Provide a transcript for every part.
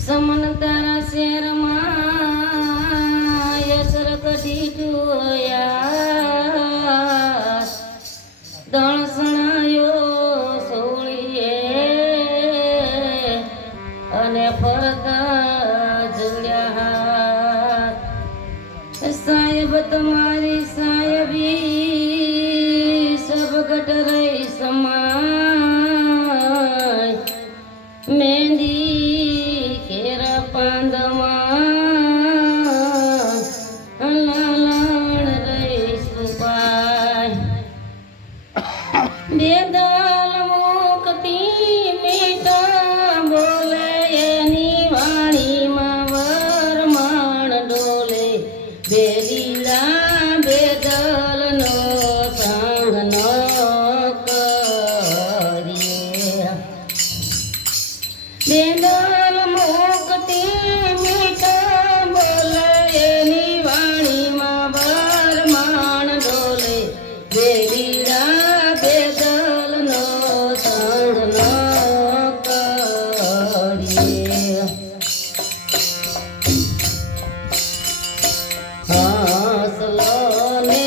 સમન તારા શેરમાં યસર કઢી જોયા દણસણાયો સોળીએ અને ફરતા જોડ્યા હાથ સાહેબ તમારી સાહેબી સબગટ રહી સમાય મેંદી કેરા પાંદમાં લાલણ રહી સુપાય બેદલ મુકતી મીઠા બોલે એની વાણીમાં વરમાણ ડોલે બેલીલા બેદલનો સંગ ન કરીએ બેદલ મુકતી મીઠા બોલે એની વાણીમાં વરમાણ ડોલે બેલીલા બેદલનો સંગ ન કરીએ હાસલો ને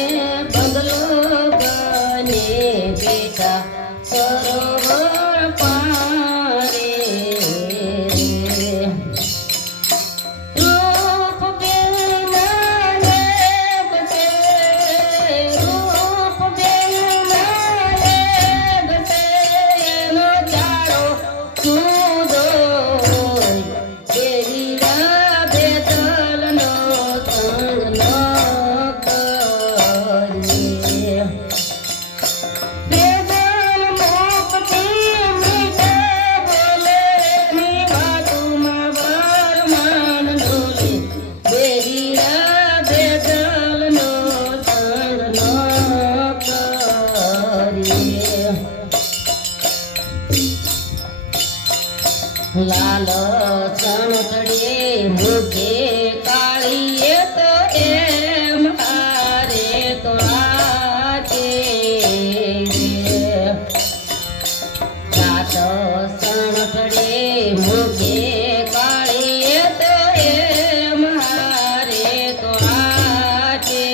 બંગલો બને બેટા સરોવર પારે રૂપ બેના લેગસે રૂપ બેના લેગસે નો ચારો ચૂદો બેરીરા બેદલનો સંગ ન કરીએ બેદલ મુકતી મીઠા બોલે ની વાતુમાં વરમાન ડોલે બેરીરા બેદલનો સંગ ન કરીએ લાલ ચણતડે મુખે કાળીએ તો એમ હારે તો લાગે રાત ચણતડે મુખે કાળીએ તો એમ હારે તો લાગે